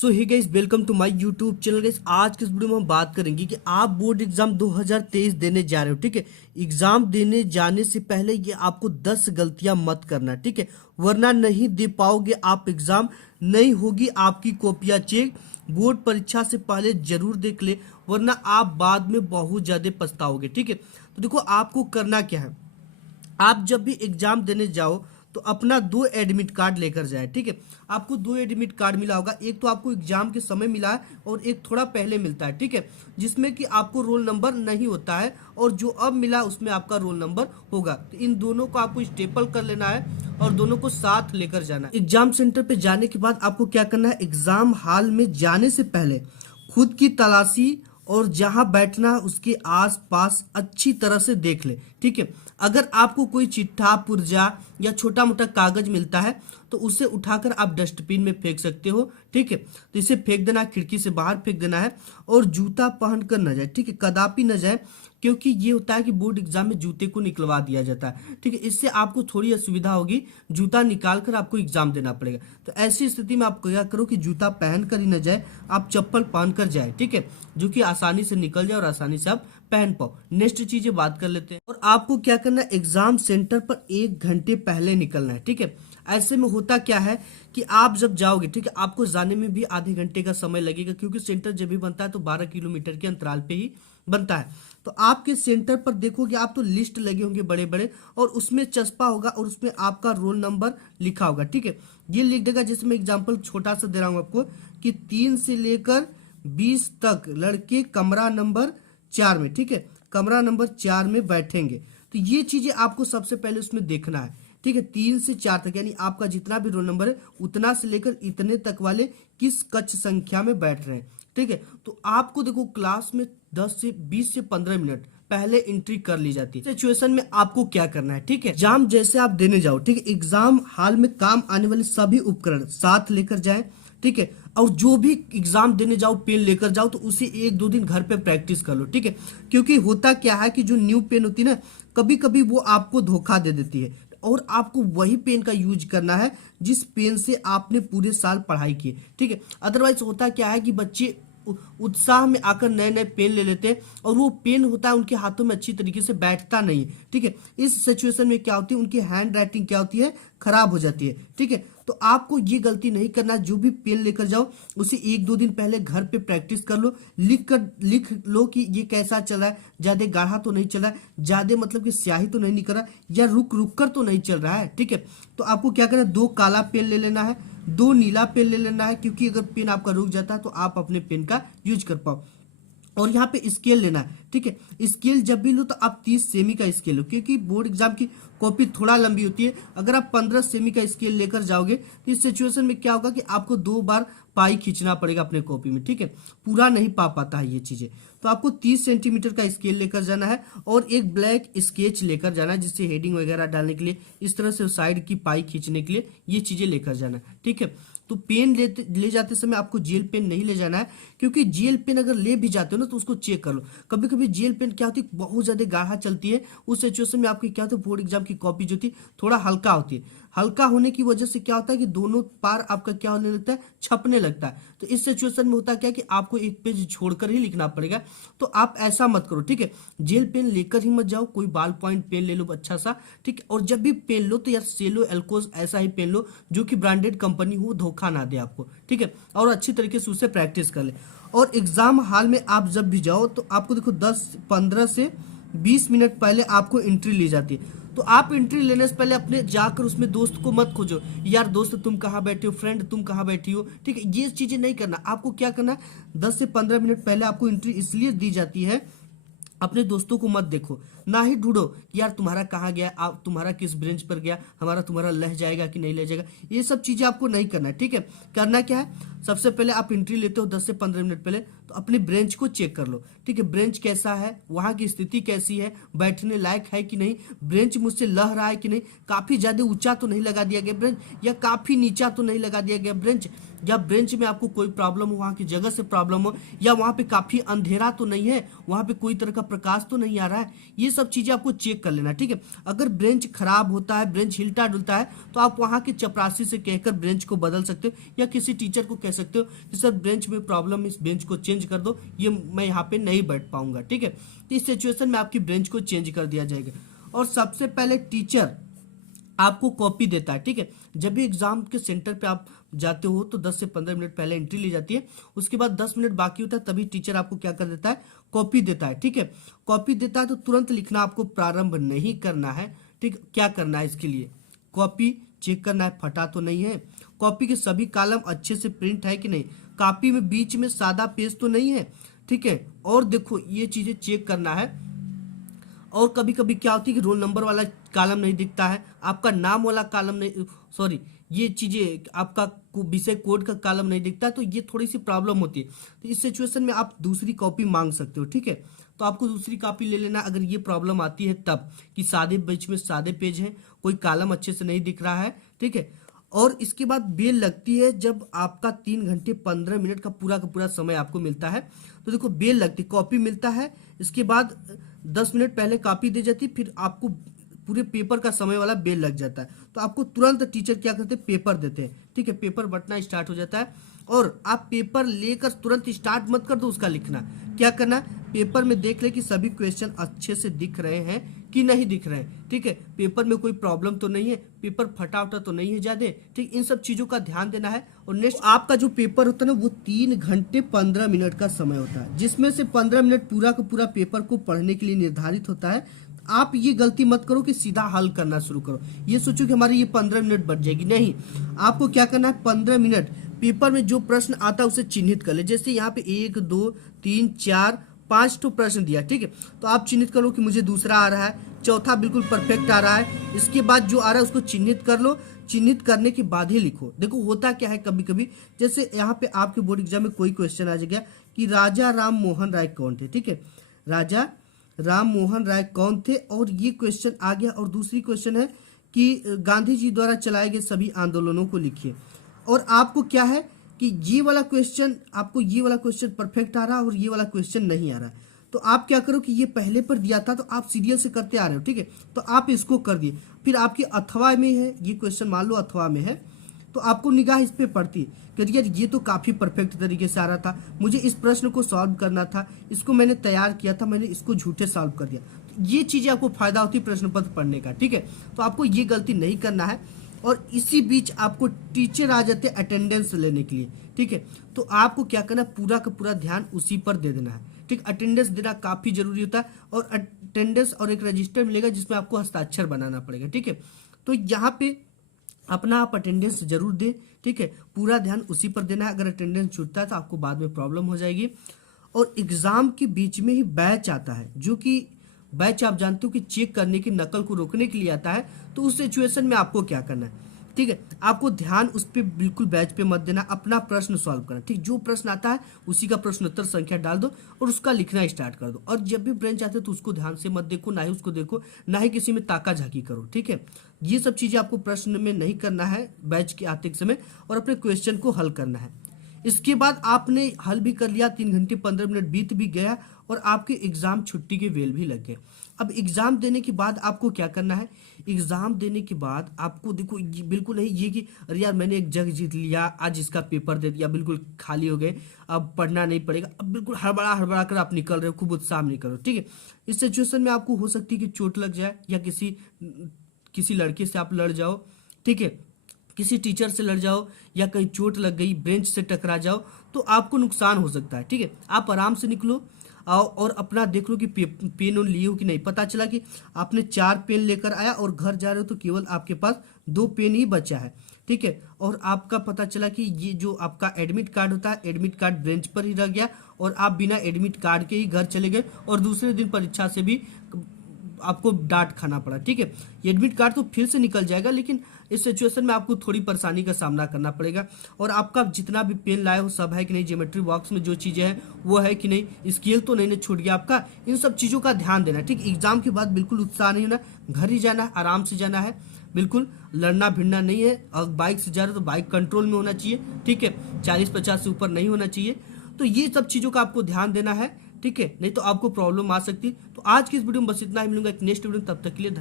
So hi guys, welcome to my YouTube channel. Guys, आज के इस वीडियो में हम बात करेंगे कि आप बोर्ड एग्जाम 2023 देने जा रहे हो। ठीक है, एग्जाम देने जाने से पहले ये आपको 10 गलतियां मत करना। ठीक है, वरना नहीं दे पाओगे आप एग्जाम, नहीं होगी आपकी कॉपियां चेक। बोर्ड परीक्षा से पहले जरूर देख ले, वरना आप बाद में बहुत ज्यादा पछताओगे। ठीक है, तो देखो आपको करना क्या है। आप जब भी एग्जाम देने जाओ तो अपना 2 एडमिट कार्ड लेकर जाए। ठीक है, आपको 2 एडमिट कार्ड मिला होगा। एक तो आपको एग्जाम के समय मिला है और एक थोड़ा पहले मिलता है। ठीक है, जिसमें कि आपको रोल नंबर नहीं होता है और जो अब मिला उसमें आपका रोल नंबर होगा। तो इन दोनों को आपको स्टेपल कर लेना है और दोनों को साथ लेकर जाना है। एग्जाम सेंटर पे जाने के बाद आपको क्या करना है, एग्जाम हॉल में जाने से पहले खुद की तलाशी और जहां बैठना है उसके आसपास अच्छी तरह से देख ले। ठीक है, अगर आपको कोई चिट्ठा पुर्जा या छोटा मोटा कागज मिलता है तो उसे उठाकर आप डस्टबिन में फेंक सकते हो। ठीक है, तो इसे फेंक देना, खिड़की से बाहर फेंक देना है और जूता पहन कर न जाए। ठीक है, कदापि न जाए, क्योंकि ये होता है कि बोर्ड एग्जाम में जूते को निकलवा दिया जाता है। ठीक है, इससे आपको थोड़ी असुविधा होगी, जूता निकाल कर आपको एग्जाम देना पड़ेगा। तो ऐसी स्थिति में आप क्या करो कि जूता पहन कर ही न जाए, आप चप्पल पहन कर जाए। ठीक है, जो कि आसानी से निकल जाए और आसानी से आप पहन पाओ। नेक्स्ट चीजें बात कर लेते हैं। और आपको क्या करना है, एग्जाम सेंटर पर 1 घंटे पहले निकलना है। ठीक है, ऐसे में होता क्या है कि आप जब जाओगे, ठीक है, आपको जाने में भी आधे घंटे का समय लगेगा, क्योंकि सेंटर जब भी बनता है तो 12 किलोमीटर के अंतराल पे ही बनता है। तो आपके सेंटर पर देखोगे आप तो लिस्ट लगे होंगे बड़े बड़े, और उसमें चस्पा होगा और उसमें आपका रोल नंबर लिखा होगा। ठीक है, ये लिख देगा, जिसमें एग्जाम्पल छोटा सा दे रहा हूं आपको कि 3 से लेकर 20 तक लड़के कमरा नंबर 4 में, ठीक है, कमरा नंबर 4 में बैठेंगे। तो ये चीजें आपको सबसे पहले उसमें देखना है। ठीक है, 3 से 4 तक, यानी आपका जितना भी रोल नंबर है उतना से लेकर इतने तक वाले किस कक्ष संख्या में बैठ रहे हैं। ठीक है, तो आपको देखो क्लास में 20 से 15 मिनट पहले एंट्री कर ली जाती है। सिचुएशन में आपको क्या करना है, ठीक है, एग्जाम जैसे आप देने जाओ, ठीक है, एग्जाम हॉल में काम आने वाले सभी उपकरण साथ लेकर जाएं। ठीक है, और जो भी एग्जाम देने जाओ पेन लेकर जाओ तो उसे 1-2 दिन घर पे प्रैक्टिस कर लो। ठीक है, क्योंकि होता क्या है कि जो न्यू पेन होती है ना, कभी कभी वो आपको धोखा दे देती है, और आपको वही पेन का यूज करना है जिस पेन से आपने पूरे साल पढ़ाई की। ठीक है, अदरवाइज होता क्या है कि बच्चे उत्साह में आकर नए नए पेन ले लेते हैं और वो पेन होता है उनके हाथों में अच्छी तरीके से बैठता नहीं है। ठीक है, इस सिचुएशन में क्या होती है, उनकी हैंड राइटिंग क्या होती है, खराब हो जाती है। ठीक है, तो आपको ये गलती नहीं करना। जो भी पेन लेकर जाओ उसे 1-2 दिन पहले घर पे प्रैक्टिस कर लो, लिख लो कि ये कैसा चल रहा है, ज्यादा गाढ़ा तो नहीं चल रहा है, ज्यादा मतलब कि स्याही तो नहीं निकल रहा, या रुक रुक कर तो नहीं चल रहा है। ठीक है, तो आपको क्या करना है, 2 काला पेन ले लेना है, 2 नीला पेन ले लेना है, क्योंकि अगर पेन आपका रुक जाता है तो आप अपने पेन का यूज कर पाओ। और यहाँ पे स्केल लेना है। ठीक है, स्केल जब भी लो तो आप 30 सेमी का स्केल लो, क्योंकि बोर्ड एग्जाम की कॉपी थोड़ा लंबी होती है। अगर आप 15 सेमी का स्केल लेकर जाओगे तो इस सिचुएशन में क्या होगा कि आपको 2 बार पाई खींचना पड़ेगा अपने कॉपी में। ठीक है, पूरा नहीं पा पाता है ये चीजें। तो आपको 30 सेंटीमीटर का स्केल लेकर जाना है और एक ब्लैक स्केच लेकर जाना है, जिससे हेडिंग वगैरह डालने के लिए, इस तरह से साइड की पाई खींचने के लिए ये चीजें लेकर जाना है। ठीक है, तो पेन ले जाते समय आपको जेल पेन नहीं ले जाना है, क्योंकि जेल पेन अगर ले भी जाते हो ना तो उसको चेक कर लो। कभी कभी जेल पेन क्या होती है, बहुत ज्यादा गाढ़ा चलती है। उस सिचुएशन में आपकी क्या होता है, बोर्ड एग्जाम की कॉपी जो थी थोड़ा हल्का होती है। हल्का होने की वजह से क्या होता है कि दोनों पार आपका क्या होने लगता है, छपने लगता है। तो इस सिचुएशन में होता है क्या कि आपको एक पेज छोड़कर ही लिखना पड़ेगा। तो आप ऐसा मत करो। ठीक है, जेल पेन लेकर ही मत जाओ, कोई बाल पॉइंट पेन ले लो अच्छा सा। ठीक है, और जब भी पेन लो तो यार सेलो एल्कोस ऐसा ही पेन लो जो कि ब्रांडेड कंपनी हो, धोखा ना दे आपको। ठीक है, और अच्छी तरीके से उसे प्रैक्टिस कर ले। और एग्जाम हॉल में आप जब भी जाओ तो आपको देखो 10-15 से 20 मिनट पहले आपको एंट्री ली जाती है। तो आप एंट्री लेने से पहले अपने जाकर उसमें दोस्त को मत खोजो, यार दोस्त तुम कहाँ बैठे हो, फ्रेंड तुम कहाँ बैठी हो। ठीक है, ये चीजें नहीं करना। आपको क्या करना है, 10 से 15 मिनट पहले आपको एंट्री इसलिए दी जाती है, अपने दोस्तों को मत देखो, ना ही ढूंढो यार तुम्हारा कहाँ गया, आप तुम्हारा किस ब्रेंच पर गया, हमारा तुम्हारा लह जाएगा कि नहीं लह जाएगा। ये सब चीजें आपको नहीं करना है। ठीक है, करना क्या है, सबसे पहले आप एंट्री लेते हो 10 से 15 मिनट पहले, तो अपने ब्रेंच को चेक कर लो। ठीक है, ब्रेंच कैसा है, वहां की स्थिति कैसी है, बैठने लायक है कि नहीं, ब्रेंच मुझसे लह रहा है कि नहीं, काफी ज्यादा ऊंचा तो नहीं लगा दिया गया ब्रेंच, या काफी नीचा तो नहीं लगा दिया गया ब्रेंच, या बेंच में आपको कोई प्रॉब्लम हो, वहाँ की जगह से प्रॉब्लम हो, या वहाँ पे काफ़ी अंधेरा तो नहीं है, वहाँ पे कोई तरह का प्रकाश तो नहीं आ रहा है, ये सब चीज़ें आपको चेक कर लेना, ठीक है। अगर बेंच खराब होता है, बेंच हिलता डुलता है, तो आप वहाँ के चपरासी से कहकर बेंच को बदल सकते हो, या किसी टीचर को कह सकते हो कि सर बेंच में प्रॉब्लम, इस बेंच को चेंज कर दो, ये मैं यहाँ पे नहीं बैठ पाऊंगा, ठीक है। तो इस सिचुएशन में आपकी बेंच को चेंज कर दिया जाएगा। और सबसे पहले टीचर आपको कॉपी देता है, ठीक है। जब भी एग्जाम के सेंटर पे आप जाते हो तो 10 से 15 मिनट पहले एंट्री ली जाती है, उसके बाद 10 मिनट बाकी होता है, तभी टीचर आपको क्या कर देता है, कॉपी देता है, ठीक है। कॉपी देता है तो तुरंत लिखना आपको प्रारंभ नहीं करना है, ठीक। क्या करना है, इसके लिए कॉपी चेक करना है फटा तो नहीं है, कॉपी के सभी कॉलम अच्छे से प्रिंट है कि नहीं, कॉपी में बीच में सादा पेज तो नहीं है, ठीक है। और देखो ये चीजें चेक करना है। और कभी कभी क्या होती है कि रोल नंबर वाला कॉलम नहीं दिखता है, आपका नाम वाला कॉलम नहीं, सॉरी, ये चीजें आपका विषय कोड का कॉलम नहीं दिखता है, तो ये थोड़ी सी प्रॉब्लम होती है। तो इस सिचुएशन में आप दूसरी कॉपी मांग सकते हो, ठीक है। तो आपको दूसरी कॉपी ले लेना अगर ये प्रॉब्लम आती है तब, कि सादे बीच में सादे पेज है, कोई कॉलम अच्छे से नहीं दिख रहा है, ठीक है। और इसके बाद बेल लगती है जब आपका 3 घंटे 15 मिनट का पूरा समय आपको मिलता है। तो देखो बेल लगती, कॉपी मिलता है, इसके बाद 10 मिनट पहले कॉपी दी जाती, फिर आपको पूरे पेपर का समय वाला बेल लग जाता है। तो आपको तुरंत टीचर क्या करते हैं, पेपर देते हैं, ठीक है। पेपर बंटना स्टार्ट हो जाता है, और आप पेपर लेकर तुरंत स्टार्ट मत कर दो उसका लिखना। क्या करना है, पेपर में देख ले कि सभी क्वेश्चन अच्छे से दिख रहे हैं कि नहीं दिख रहे हैं, ठीक है। पेपर में कोई प्रॉब्लम तो नहीं है, पेपर फटा उटा तो नहीं है ज्यादा, ठीक। इन सब चीजों का ध्यान देना है। और नेक्स्ट आपका जो पेपर होता है ना, वो 3 घंटे 15 मिनट का समय होता है, जिसमें से 15 मिनट पूरा का पूरा पेपर को पढ़ने के लिए निर्धारित होता है। आप ये गलती मत करो कि सीधा हल करना शुरू करो, ये सोचो कि हमारी ये 15 मिनट बच जाएगी, नहीं। आपको क्या करना है, 15 मिनट पेपर में जो प्रश्न आता है उसे चिन्हित कर ले। जैसे यहाँ पे 1 2 3 4 5 तो प्रश्न दिया, ठीक है। तो आप चिन्हित करो कि मुझे दूसरा आ रहा है, चौथा बिल्कुल परफेक्ट आ रहा है, इसके बाद जो आ रहा है उसको चिन्हित कर लो। चिन्हित करने के बाद ही लिखो। देखो होता क्या है कभी कभी, जैसे यहाँ पे आपके बोर्ड एग्जाम में कोई क्वेश्चन आ जाएगा कि राजा राम मोहन राय कौन थे, ठीक है। राजा राम मोहन राय कौन थे, और ये क्वेश्चन आ गया। और दूसरी क्वेश्चन है कि गांधी जी द्वारा चलाए गए सभी आंदोलनों को लिखिए। और आपको क्या है कि ये वाला क्वेश्चन, आपको ये वाला क्वेश्चन परफेक्ट आ रहा है और ये वाला क्वेश्चन नहीं आ रहा है। तो आप क्या करो कि ये पहले पर दिया था तो आप सीरियल से करते आ रहे हो, ठीक है। तो आप इसको कर दिए, फिर आपके अथवा में है ये क्वेश्चन, मान लो अथवा में है, तो आपको निगाह इस पे पड़ती है कि यार ये तो काफी परफेक्ट तरीके से आ रहा था, मुझे इस प्रश्न को सॉल्व करना था, इसको मैंने तैयार किया था, मैंने इसको झूठे सॉल्व कर दिया। तो ये चीजें आपको फायदा होती है प्रश्न पत्र पढ़ने का, ठीक है। तो आपको ये गलती नहीं करना है। और इसी बीच आपको टीचर आ जाते हैं अटेंडेंस लेने के लिए, ठीक है। तो आपको क्या करना है, पूरा का पूरा ध्यान उसी पर दे देना है, ठीक। अटेंडेंस देना काफी जरूरी होता है। और अटेंडेंस और एक रजिस्टर मिलेगा जिसमें आपको हस्ताक्षर बनाना पड़ेगा, ठीक है। तो यहाँ पे अपना आप अटेंडेंस जरूर दें, ठीक है। पूरा ध्यान उसी पर देना है, अगर अटेंडेंस छूटता है तो आपको बाद में प्रॉब्लम हो जाएगी। और एग्जाम के बीच में ही बैच आता है, जो कि बैच आप जानते हो कि चेक करने की, नकल को रोकने के लिए आता है। तो उस सिचुएशन में आपको क्या करना है, ठीक है। आपको ध्यान उस पर बिल्कुल बैच पे मत देना, अपना प्रश्न सॉल्व करना, ठीक। जो प्रश्न आता है उसी का प्रश्नोत्तर संख्या डाल दो और उसका लिखना स्टार्ट कर दो। और जब भी ब्रेंच आते हो तो उसको ध्यान से मत देखो, ना ही उसको देखो, ना ही किसी में ताका झाकी करो, ठीक है। ये सब चीजें आपको प्रश्न में नहीं करना है बैच के आते समय, और अपने क्वेश्चन को हल करना है। इसके बाद आपने हल भी कर लिया, 3 घंटे 15 मिनट बीत भी गया और आपके एग्जाम छुट्टी के वेल भी लग गए। अब एग्जाम देने के बाद आपको क्या करना है, एग्जाम देने के बाद आपको देखो बिल्कुल नहीं ये कि अरे यार मैंने एक जग जीत लिया, आज इसका पेपर दे दिया, बिल्कुल खाली हो गए, अब पढ़ना नहीं पड़ेगा, अब बिल्कुल हड़बड़ा हड़बड़ा कर आप निकल रहे हो, खूब उत्साह में निकल रहे हो, ठीक है। इस सिचुएशन में आपको हो सकती है कि चोट लग जाए, या किसी लड़के से आप लड़ जाओ, ठीक है, किसी टीचर से लड़ जाओ, या कहीं चोट लग गई, ब्रेंच से टकरा जाओ, तो आपको नुकसान हो सकता है, ठीक है। आप आराम से निकलो आओ और अपना देख लो कि पेन उन लिए हो कि नहीं। पता चला कि आपने 4 पेन लेकर आया और घर जा रहे हो तो केवल आपके पास 2 पेन ही बचा है, ठीक है। और आपका पता चला कि ये जो आपका एडमिट कार्ड होता है, एडमिट कार्ड ब्रेंच पर ही रह गया और आप बिना एडमिट कार्ड के ही घर चले गए, और दूसरे दिन परीक्षा से भी आपको डांट खाना पड़ा, ठीक है। ये एडमिट कार्ड तो फिर से निकल जाएगा, लेकिन इस सिचुएशन में आपको थोड़ी परेशानी का सामना करना पड़ेगा। और आपका जितना भी पेन लाए हो सब है कि नहीं, ज्योमेट्री बॉक्स में जो चीज़ें हैं वो है कि नहीं, स्केल तो नहीं छूट गया आपका, इन सब चीज़ों का ध्यान देना, ठीक। एग्जाम के बाद बिल्कुल उत्साह नहीं होना, घर ही जाना है, आराम से जाना है, बिल्कुल लड़ना भिड़ना नहीं है। और बाइक से जा रहे हो तो बाइक कंट्रोल में होना चाहिए, ठीक है, 40-50 से ऊपर नहीं होना चाहिए। तो ये सब चीज़ों का आपको ध्यान देना है, ठीक है, नहीं तो आपको प्रॉब्लम आ सकती है। तो आज की इस वीडियो में बस इतना ही, मिलूंगा एक नेक्स्ट वीडियो में, तब तक के लिए धन्यवाद।